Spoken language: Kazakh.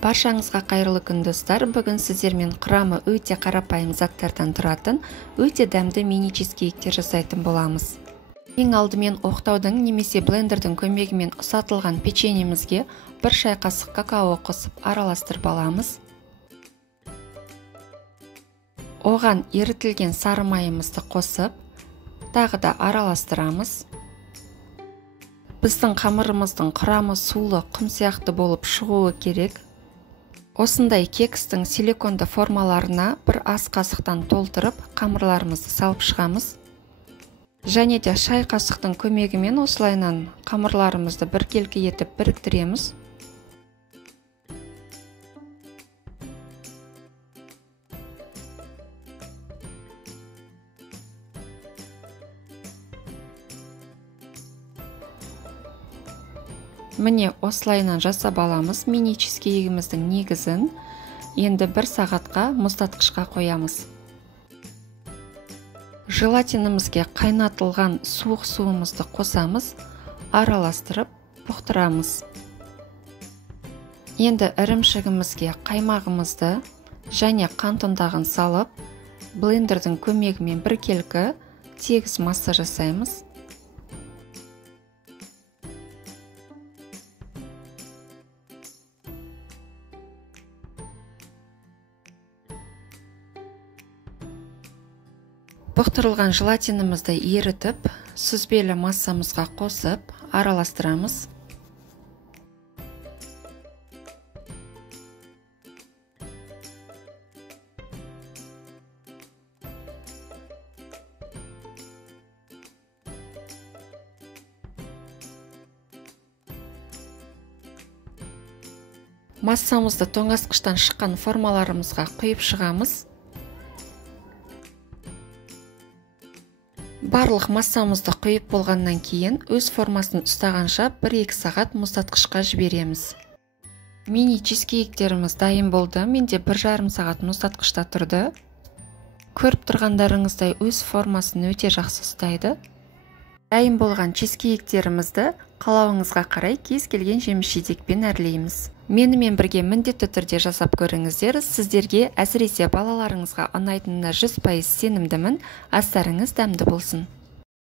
Баршаңызға қайырлы күн достар. Бүгін сіздермен құрамы өте қарапайым заттардан тұратын, өте дәмді мини чизкейктер жасайтын боламыз. Ең алдымен оқтаудың немесе блендердің көмегімен ұсатылған печеньемізге 1 шай қасық какао қосып араластырып аламыз. Оған ерітілген сары майымызды қосып, тағы да араластырамыз. Біздің қамырымыздың құрамы сулы, құм сияқты болып шығуы керек. Осындай кекстің силиконды формаларына 1 ас қасықтан толтырып, қамырларымызды салып шығамыз. Және де шай қасықтың көмегімен осылайынан қамырларымызды біркелкі етіп біріктіреміз. Міне осылайынан жасап аламыз мини чизкейгіміздің негізін. Енді 1 сағатқа мұздатқышқа қоямыз. Желатинімізге қайнатылған суық суымызды қосамыз, араластырып бұқтырамыз. Енді ірімшігімізге қаймағымызды және қант ұнтағын салып, блендердің көмегімен біркелкі тегіс масса жасаймыз. Бұқтырылған желатинімізді ерітіп, сүзбелі массамызға қосып, араластырамыз. Массамызды тоңазытқыштан шыққан формаларымызға құйып шығамыз. Барлық массамызды құйып болғаннан кейін өз формасын ұстағанша 1-2 сағат мұздатқышқа жібереміз. Мини чизкейктеріміз дайын болды. Менде 1,5 сағат мұздатқышта тұрды. Көріп тұрғандарыңыздай өз формасын өте жақсы ұстайды. Дайын болған чизкейктерімізді қалауыңызға қарай кез келген жеміс-жидекпен әрлейміз. Менімен бірге міндетті түрде жасап көріңіздер. Сіздерге, әсіресе балаларыңызға ұнайтынына 100% сенімдімін. Астарыңыз дәмді болсын.